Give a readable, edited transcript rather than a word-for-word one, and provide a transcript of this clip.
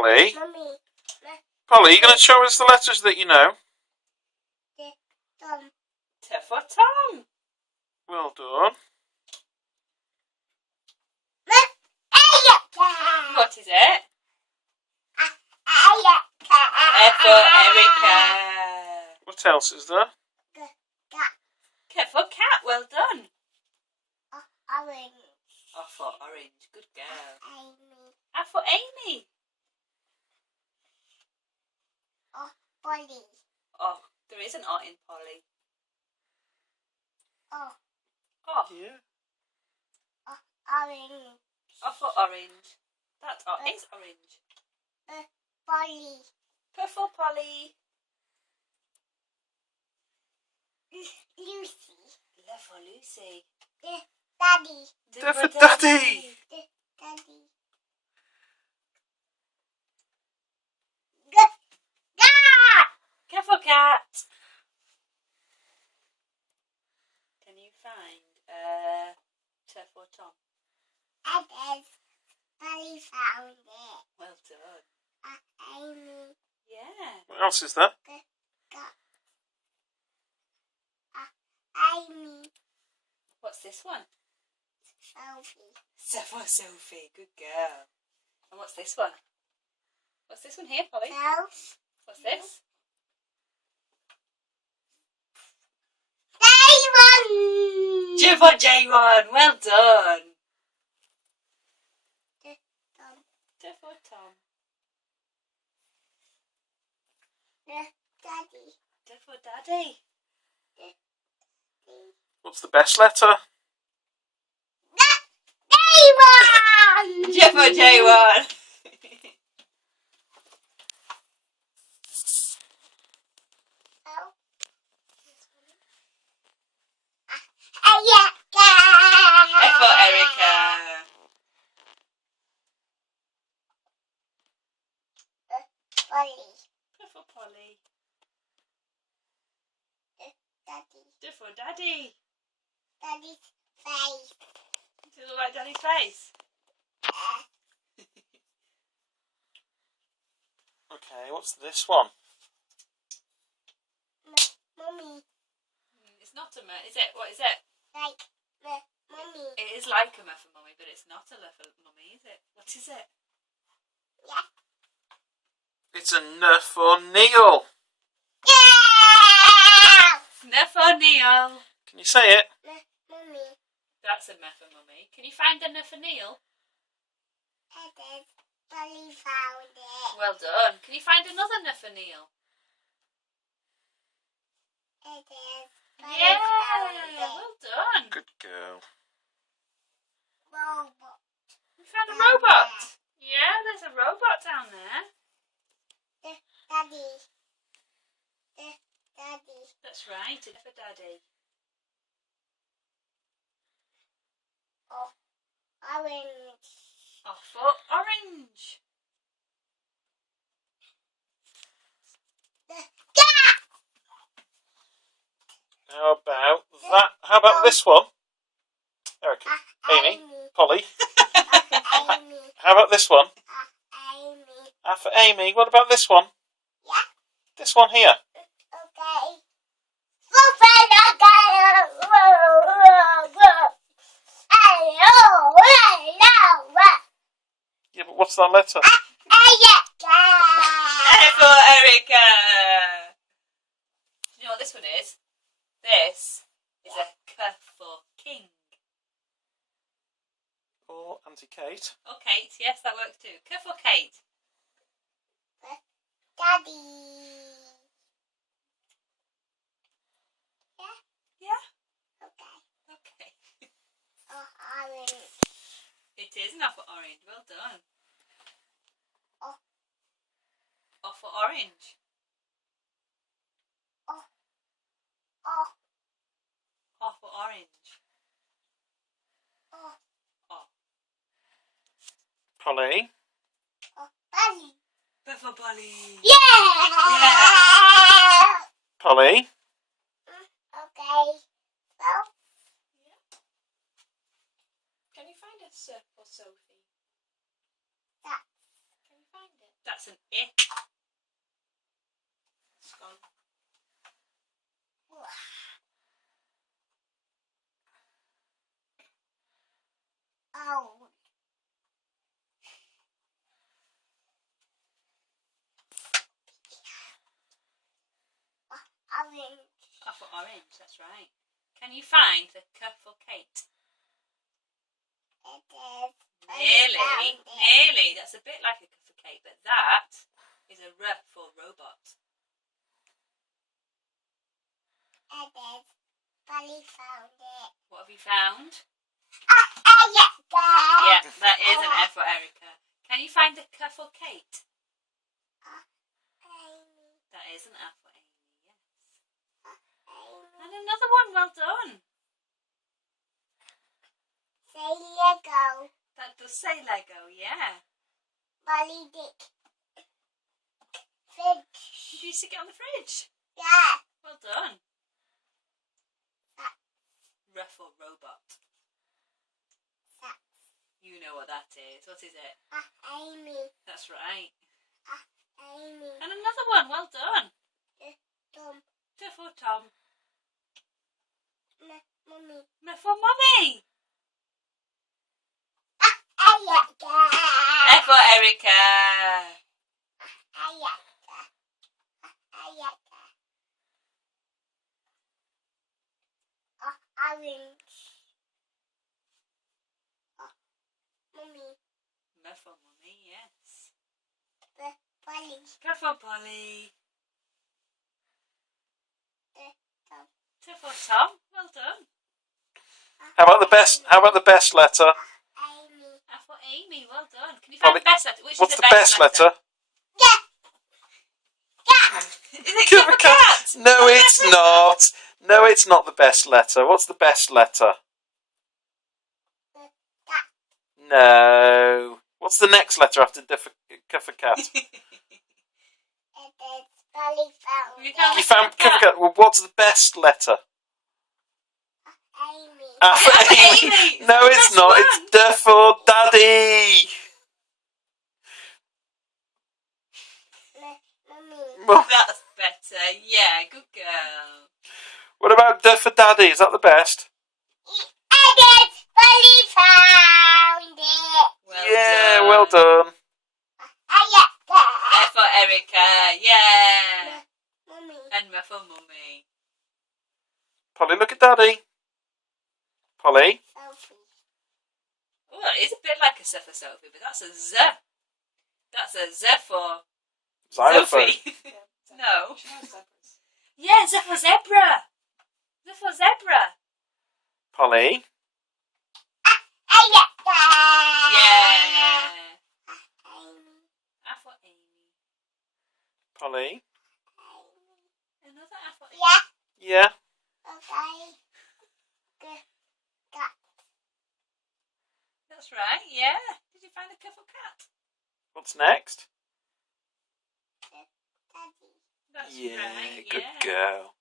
Polly. Mummy. Polly, you going to show us the letters that you know? Tom. T for Tom. Well done. What is it? F for Erica. What else is there? K for cat. Well done. Orange. O for orange. Good girl. Amy. A for Amy. Polly. Oh, there is an O in Polly. Oh, Oh, Yeah. orange. O for orange. That O is orange. Polly. P for Polly. Lucy. L for Lucy. Daddy. D for Daddy. Daddy. K for cat. Can you find T for Tom? Polly found it. Well done. Amy. Yeah. What else is there? Amy. What's this one? Sophie. S for Sophie. Good girl. And what's this one? What's this one here, Polly? What's this? J for J1. Well done. T for Tom. Daddy. D for Daddy. What's the best letter? J for J1. F for Erica. Polly. P for Polly. Daddy. D for Daddy. Daddy's face. Does it look like Daddy's face? Okay, what's this one? Mummy. It's not a M, is it? What is it? Like mummy. It is like a M for Mummy, but it's not a L for Mummy, is it? What is it? Yeah. It's a N for Neil. N for Neil. Can you say it? Mummy. That's a M for Mummy. Can you find the N for Neil? Polly found it. Well done. Can you find another N for Neil? Polly Yeah. found it. Well done. Good girl. Robot. You found a robot. Yeah, there's a robot down there. Daddy. Daddy. That's right. It's for Daddy. Orange. O for orange. How about that? How about this one? Erica, Amy, Polly. Amy. How about this one? Amy. For Amy. What about this one? Yeah. This one here. Okay. Yeah, but what's that letter? F for Erica. Do you know what this one is? This is a K for King. Or Auntie Kate. Or Kate. Yes, that works too. K for Kate. Daddy. Yeah. Okay. Okay. Orange. It is an O for orange. Well done. O. O for orange. O for orange. O. Polly. Polly. B for Polly. Yeah. Polly. Okay. Well, Can you find a S for Sophie? That. Can you find it? That's an I. It's gone. Oh. Orange. Oh, for orange, that's right. Can you find the K for Kate? It is. Nearly, nearly. That's a bit like a K for Kate, but that is a R for robot. It is. Polly found it. What have you found? Yeah. Yeah, that is an F for Erica. Can you find the K for Kate? That is an F for Amy, yes. And another one, well done. Say Lego. That does say Lego, yeah. Polly Dick. Fridge. Did you stick it on the fridge? Yeah. Well done. R for robot. You know what that is. What is it? Amy. That's right. Amy. And another one, well done. Tom. T for Tom. Mummy. M for Mummy. Yeah. F for Erica. Orange. Mummy. M for Mummy, yes. Polly. P for Polly. Tom. T for Tom. Well done. How about the best? How about the best letter? Amy. F for Amy. Well done. Can you find Polly, the best letter? Which What's is the best letter? Is it K for cat? No, it's not. No, it's not the best letter. What's the best letter? No. What's the next letter after K for cat? It is. Polly found You it. found You found K for cat. Well, what's the best letter? Amy. For Amy. Amy. No, it's Best not. one. It's D for Daddy. Mummy. Well, That's better. Yeah, good girl. what about D for Daddy? Is that the best? It is. Polly found it. Well Yeah, done. well done. F for Erica. Yeah. Mummy. And M for Mummy. Polly, look at Daddy. Polly. Sophie. Oh, it is a bit like a Z for Sophie, but that's a Z. That's a Z for Xylophone. Sophie. No. Yeah, Z for zebra. Z for zebra. Polly. Yeah. F for Amy. Polly. Another F for Amy. Yeah. Yeah. Okay. Good. That's right, yeah. Did you find a K for cat? What's next? Daddy. That's Yeah, right, good yeah. girl.